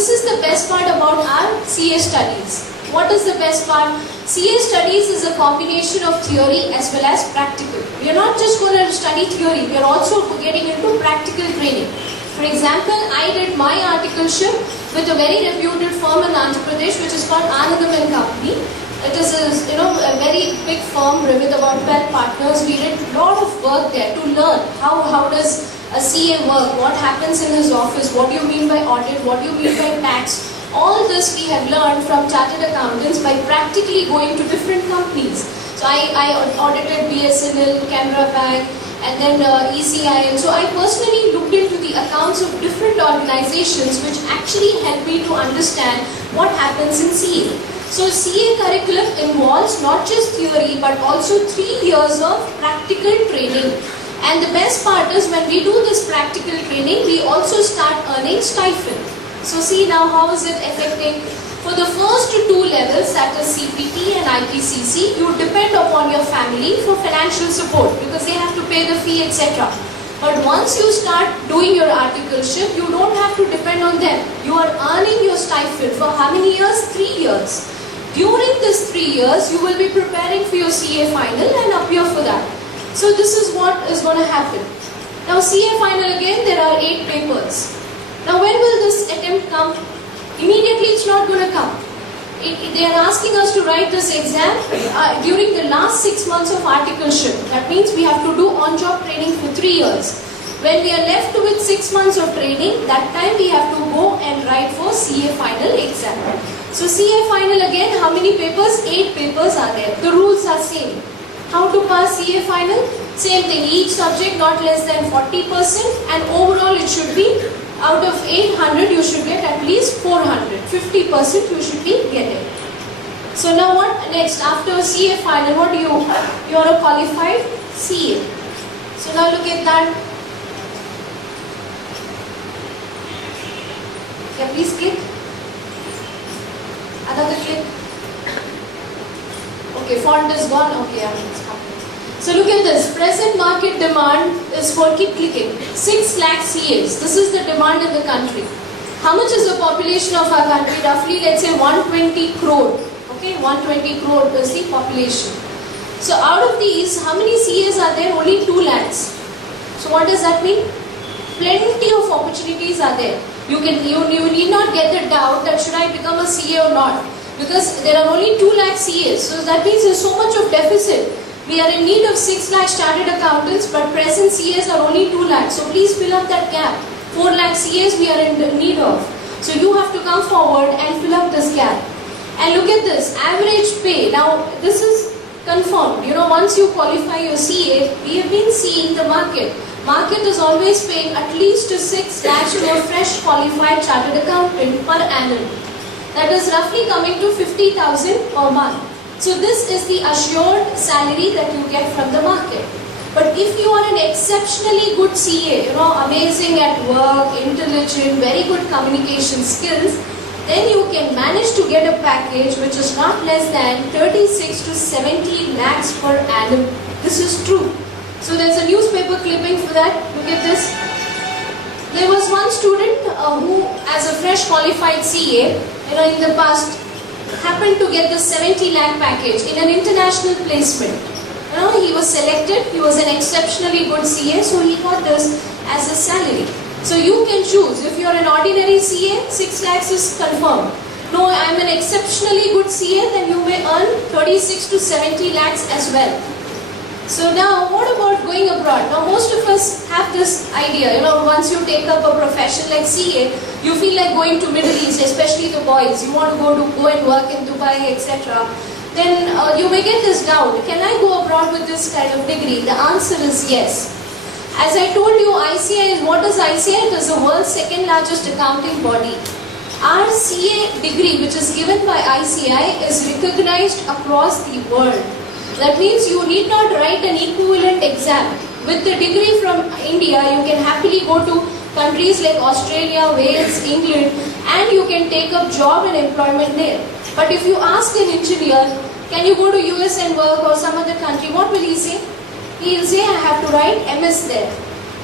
this is the best part about our CA studies. What is the best part? CA studies is a combination of theory as well as practical. We are not just going to study theory, we are also getting into practical training. For example, I did my articleship with a very reputed firm in Andhra Pradesh which is called Anandam & Company. It is a very big firm with about 12 partners. We did a lot of work there to learn how does a CA work, what happens in his office, what do you mean by audit, what do you mean by tax. All this we have learned from chartered accountants by practically going to different companies. So I audited BSNL, Canara Bank, and then ECIL. So I personally looked into the accounts of different organizations which actually helped me to understand what happens in CA. So CA curriculum involves not just theory but also 3 years of practical training. And the best part is when we do this practical training, we also start earning stipend. So see now how is it affecting? For the first 2 levels, that is CPT and IPCC, you depend upon your family for financial support because they have to pay the fee, etc. But once you start doing your articleship, you don't have to depend on them. You are earning your stipend for how many years? 3 years. During this 3 years, you will be preparing for your CA final and appear for that. So this is what is going to happen. Now CA final again, there are 8 papers. Now when will this attempt come? Immediately it's not going to come. They are asking us to write this exam during the last 6 months of articleship. That means we have to do on-job training for 3 years. When we are left with 6 months of training, that time we have to go and write for CA final exam. So CA final again, how many papers? 8 papers are there. The rules are same. How to pass CA final? Same thing, each subject not less than 40% and overall it should be out of 800 you should get at least 400. 50% you should be getting. So now what next? After CA final, what do you are a qualified CA. So now look at that. Yeah, please click. Another click. Okay, font is gone. Okay, it's happening. So look at this. Present market demand is for, keep clicking, 6 lakh CAs. This is the demand in the country. How much is the population of our country? Roughly, let's say 120 crore. Okay, 120 crore is the population. So out of these, how many CAs are there? Only 2 lakhs. So what does that mean? Plenty of opportunities are there. You need not get the doubt that should I become a CA or not. Because there are only 2 lakh CAs. So that means there's so much of deficit. We are in need of 6 lakh chartered accountants, but present CAs are only 2 lakhs. So please fill up that gap. 4 lakh CAs we are in need of. So you have to come forward and fill up this gap. And look at this, average pay. Now this is confirmed. Once you qualify your CA, we have been seeing the market. Market is always paying at least 6 lakhs to a fresh qualified chartered accountant per annum. That is roughly coming to 50,000 per month. So this is the assured salary that you get from the market. But if you are an exceptionally good CA, amazing at work, intelligent, very good communication skills, then you can manage to get a package which is not less than 36 to 70 lakhs per annum. This is true. So there's a newspaper clipping for that. Look at this. There was one student who, as a fresh qualified CA, in the past, happened to get the 70 lakh package in an international placement. He was selected, he was an exceptionally good CA, so he got this as a salary. So you can choose. If you're an ordinary CA, 6 lakhs is confirmed. No, I'm an exceptionally good CA, then you may earn 36 to 70 lakhs as well. So now, what about going abroad? Now, most of us have this idea, once you take up a profession like CA, you feel like going to Middle East, especially the boys. You want to go and work in Dubai, etc. Then you may get this doubt, can I go abroad with this kind of degree? The answer is yes. As I told you, ICI is, what is ICI? It is the world's 2nd largest accounting body. Our CA degree, which is given by ICI, is recognized across the world. That means you need not write an equivalent exam. With the degree from India, you can happily go to countries like Australia, Wales, England, and you can take up job and employment there. But if you ask an engineer, can you go to US and work or some other country, what will he say? He will say, I have to write MS there.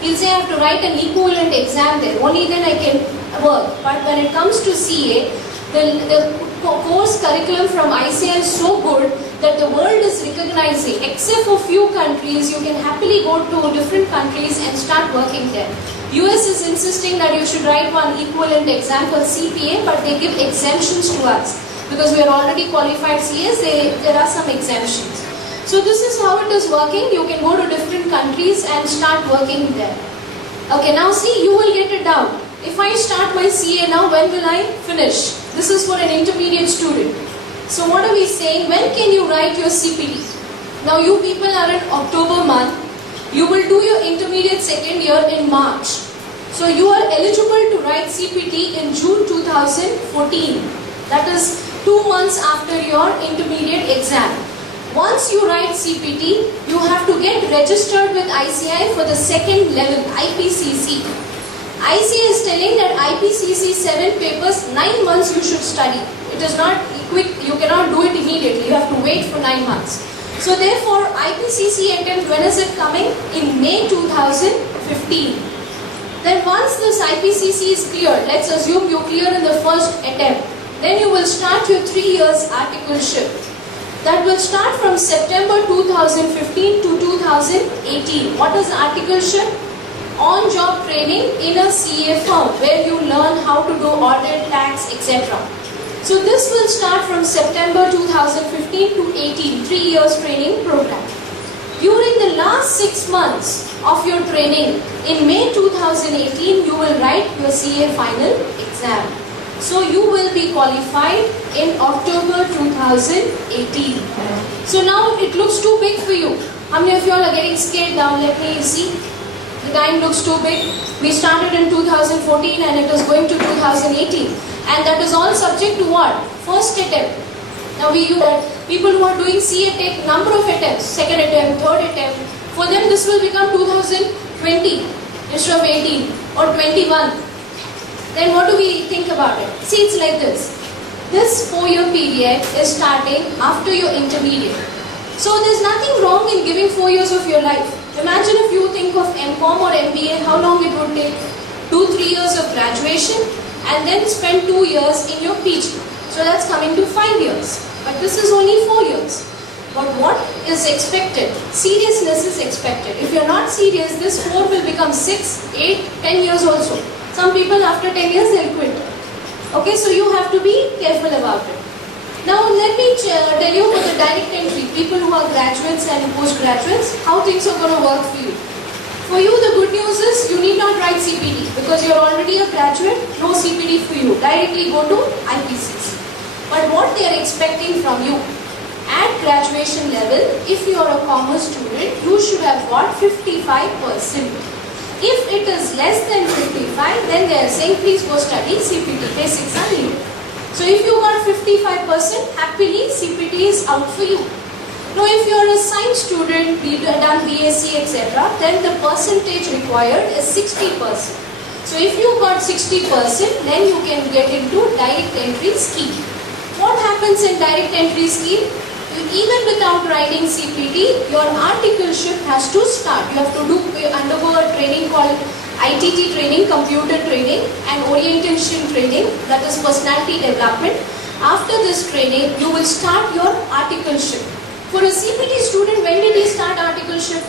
He'll say I have to write an equivalent exam there. Only then I can work. But when it comes to CA, the course curriculum from ICAI is so good that the world is recognizing. Except for few countries, you can happily go to different countries and start working there. US is insisting that you should write one equivalent exam for CPA, but they give exemptions to us. Because we are already qualified CAs, there are some exemptions. So this is how it is working. You can go to different countries and start working there. Okay, now see, you will get a doubt. If I start my CA now, when will I finish? This is for an intermediate student. So what are we saying? When can you write your CPT? Now you people are in October month. You will do your intermediate second year in March. So you are eligible to write CPT in June 2014. That is 2 months after your intermediate exam. Once you write CPT, you have to get registered with ICAI for the second level, IPCC. ICAI is telling that IPCC 7 papers, 9 months you should study. It is not quick, you cannot do it immediately, you have to wait for 9 months. So therefore, IPCC attempt, when is it coming? In May 2015. Then once this IPCC is cleared, let's assume you clear in the first attempt, then you will start your 3 years articleship. That will start from September 2015 to 2018. What is articleship? On-job training in a CA firm where you learn how to do audit, tax, etc. So this will start from September 2015 to 18, 3 years training program. During the last 6 months of your training, in May 2018, you will write your CA final exam. So you will be qualified in October 2018. So now it looks too big for you. How many of you all are getting scared now? Let me see. The time looks too big. We started in 2014 and it is going to 2018. And that is all subject to what? First attempt. Now people who are doing CA take number of attempts. Second attempt, third attempt. For them this will become 2020 instead of 18 or 21. Then what do we think about it? See, it's like this. This 4-year period is starting after your intermediate. So there's nothing wrong in giving 4 years of your life. Imagine if you think of MCOM or MBA, how long it would take? 2-3 years of graduation and then spend 2 years in your PG. So that's coming to 5 years. But this is only 4 years. But what is expected? Seriousness is expected. If you're not serious, this 4 will become 6, 8, 10 years also. Some people after 10 years they'll quit. Okay, so you have to be careful about it. Now let me tell you for the direct entry, people who are graduates and postgraduates, how things are going to work for you. For you, the good news is you need not write CPT because you're already a graduate, no CPT for you. Directly go to IPCC. But what they are expecting from you, at graduation level, if you are a commerce student, you should have got 55%. If it is less than 55, then they are saying please go study CPT, basics are needed. So if you got 55%, happily CPT is out for you. Now if you are a science student, done BSc etc., then the percentage required is 60%. So if you got 60%, then you can get into direct entry scheme. What happens in direct entry scheme? Even without writing CPT, your articleship has to start. You have to undergo a training called ITT training, computer training and orientation training, that is personality development. After this training, you will start your articleship. For a CPT student, when did he start articleship?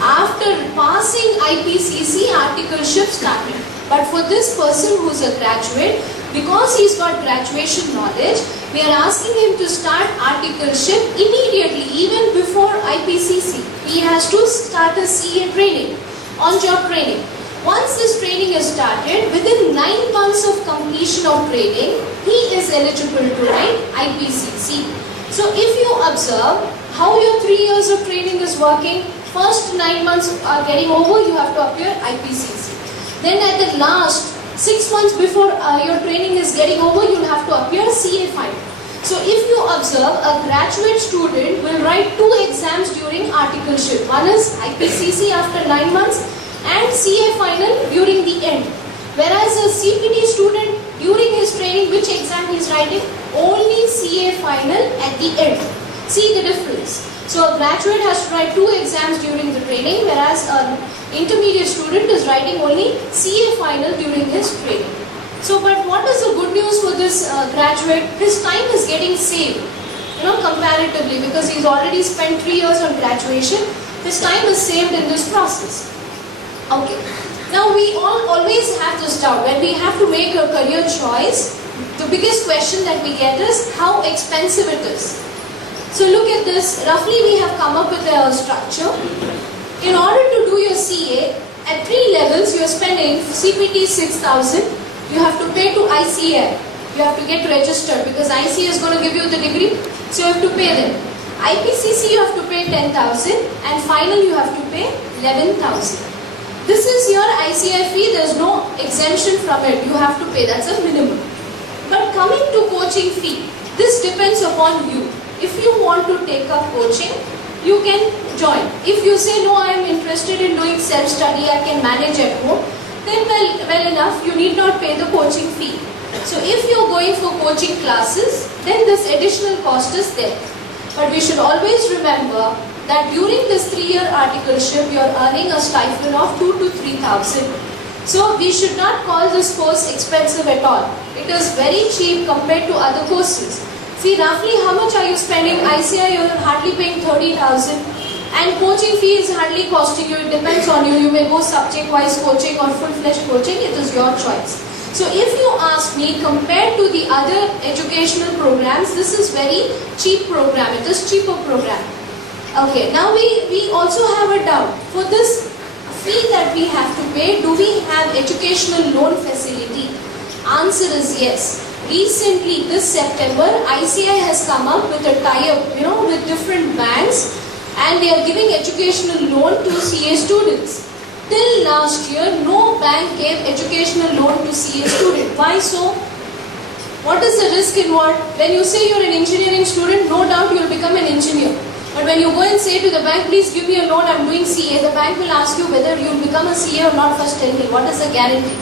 After passing IPCC, articleship started. But for this person who is a graduate, because he's got graduation knowledge, we are asking him to start articleship immediately, even before IPCC. He has to start a CA training, on-job training. Once this training is started, within 9 months of completion of training, he is eligible to write IPCC. So if you observe how your 3 years of training is working, first 9 months are getting over, you have to appear IPCC. Then at the last 6 months before your training is getting over, you will have to appear CA final. So if you observe, a graduate student will write 2 exams during articleship. One is IPCC after 9 months and CA final during the end. Whereas a CPT student during his training, which exam he is writing? Only CA final at the end. See the difference. So a graduate has to write 2 exams during the training, whereas an intermediate student is writing only CA final during his training. So, but what is the good news for this graduate? His time is getting saved, comparatively, because he's already spent 3 years on graduation. His time is saved in this process. Okay. Now we always have this doubt when we have to make a career choice. The biggest question that we get is how expensive it is. So look at this. Roughly we have come up with a structure. In order to do your CA, at 3 levels you are spending CPT 6,000. You have to pay to ICAI. You have to get registered because ICAI is going to give you the degree. So you have to pay them. IPCC you have to pay 10,000 and final you have to pay 11,000. This is your ICAI fee. There is no exemption from it. You have to pay. That's a minimum. But coming to coaching fee, this depends upon you. If you want to take up coaching, you can join. If you say, no, I am interested in doing self-study, I can manage at home, then well enough, you need not pay the coaching fee. So if you are going for coaching classes, then this additional cost is there. But we should always remember that during this 3-year articleship, you are earning a stipend of 2,000 to 3,000. So we should not call this course expensive at all. It is very cheap compared to other courses. See, roughly how much are you spending? ICAI, you are hardly paying 30,000. And coaching fee is hardly costing you. It depends on you. You may go subject-wise coaching or full-fledged coaching. It is your choice. So if you ask me, compared to the other educational programs, this is very cheap program. It is cheaper program. Okay, now we also have a doubt. For this fee that we have to pay, do we have educational loan facility? Answer is yes. Recently, this September, ICAI has come up with a tie-up, with different banks, and they are giving educational loan to CA students. Till last year, no bank gave educational loan to CA student. Why so? What is the risk involved? When you say you're an engineering student, no doubt you'll become an engineer. But when you go and say to the bank, please give me a loan, I'm doing CA, the bank will ask you whether you'll become a CA or not. First tell me, what is the guarantee?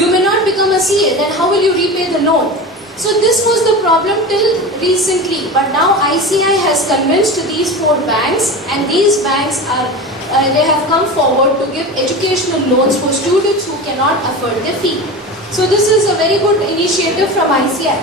You may not become a CA, then how will you repay the loan? So this was the problem till recently. But now ICAI has convinced these 4 banks, and these banks they have come forward to give educational loans for students who cannot afford the fee. So this is a very good initiative from ICAI.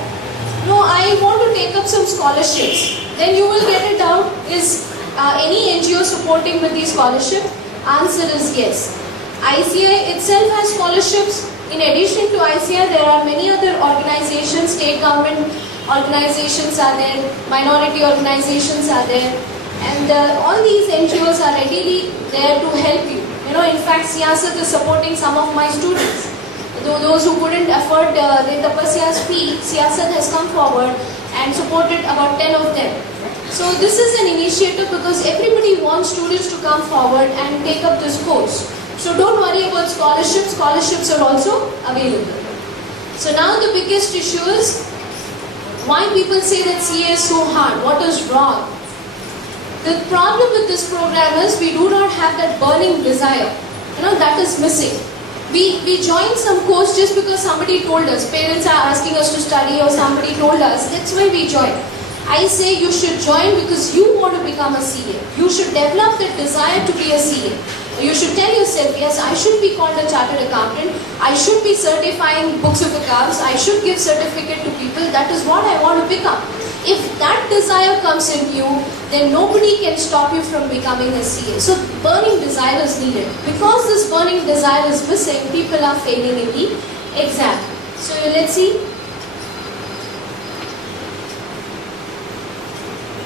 No, I want to take up some scholarships. Then you will get a doubt, is any NGO supporting with these scholarships? Answer is yes. ICAI itself has scholarships. In addition to ICAI, there are many other organizations, state government organizations are there, minority organizations are there, and all these NGOs are readily there to help you. In fact, Siyasat is supporting some of my students. Those who couldn't afford the Tapasya's fee, Siyasat has come forward and supported about 10 of them. So this is an initiative because everybody wants students to come forward and take up this course. So don't worry about scholarships. Scholarships are also available. So now the biggest issue is why people say that CA is so hard. What is wrong? The problem with this program is we do not have that burning desire. That is missing. We join some course just because somebody told us. Parents are asking us to study or somebody told us. That's why we join. I say you should join because you want to become a CA. You should develop that desire to be a CA. You should tell yourself, yes, I should be called a chartered accountant. I should be certifying books of accounts. I should give certificate to people. That is what I want to become. If that desire comes in you, then nobody can stop you from becoming a CA. So burning desire is needed. Because this burning desire is missing, people are failing in the exam. So let's see.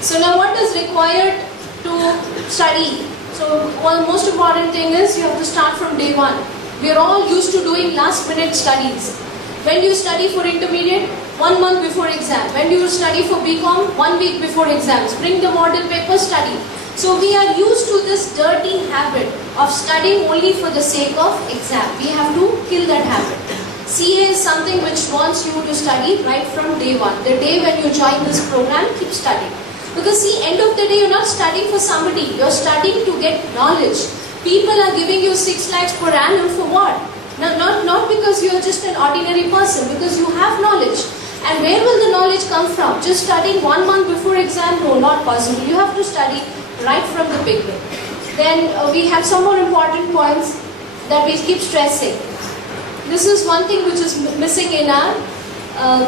So now what is required to study? So one most important thing is you have to start from day 1. We are all used to doing last minute studies. When you study for intermediate, 1 month before exam. When you study for BCom, 1 week before exams. Bring the model paper, study. So we are used to this dirty habit of studying only for the sake of exam. We have to kill that habit. CA is something which wants you to study right from day 1. The day when you join this program, keep studying. Because see, end of the day, you're not studying for somebody. You're studying to get knowledge. People are giving you 6 lakhs per annum for what? Not because you're just an ordinary person, because you have knowledge. And where will the knowledge come from? Just studying 1 month before exam? No, not possible. You have to study right from the beginning. Then we have some more important points that we keep stressing. This is one thing which is missing in our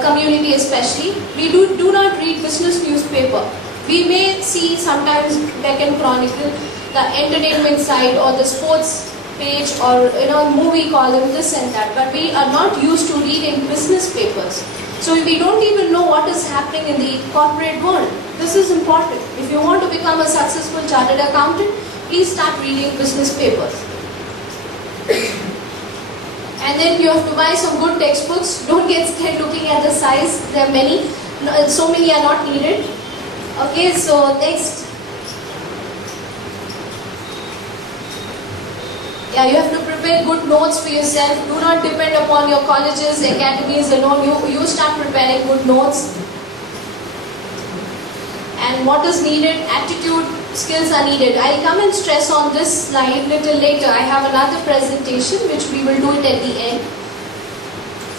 community especially. We do not read business newspaper. We may see sometimes Deccan Chronicle, the entertainment side or the sports page or movie column, this and that. But we are not used to reading business papers. So we don't even know what is happening in the corporate world. This is important. If you want to become a successful chartered accountant, please start reading business papers. And then you have to buy some good textbooks. Don't get scared looking at the size. There are many. So many are not needed. Okay, so next. Yeah, you have to prepare good notes for yourself. Do not depend upon your colleges, academies alone. You start preparing good notes. And what is needed? Aptitude, skills are needed. I'll come and stress on this slide little later. I have another presentation which we will do it at the end.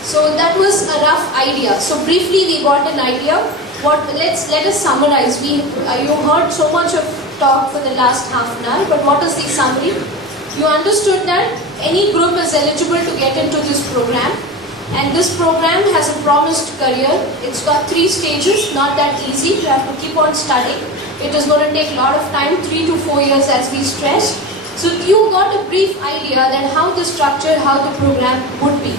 So that was a rough idea. So briefly we got an idea. Let us summarize. You heard so much of talk for the last half an hour, but what is the summary? You understood that any group is eligible to get into this program, and this program has a promised career. It's got 3 stages, not that easy. You have to keep on studying. It is going to take a lot of time, 3 to 4 years as we stressed. So you got a brief idea that how the structure, how the program would be.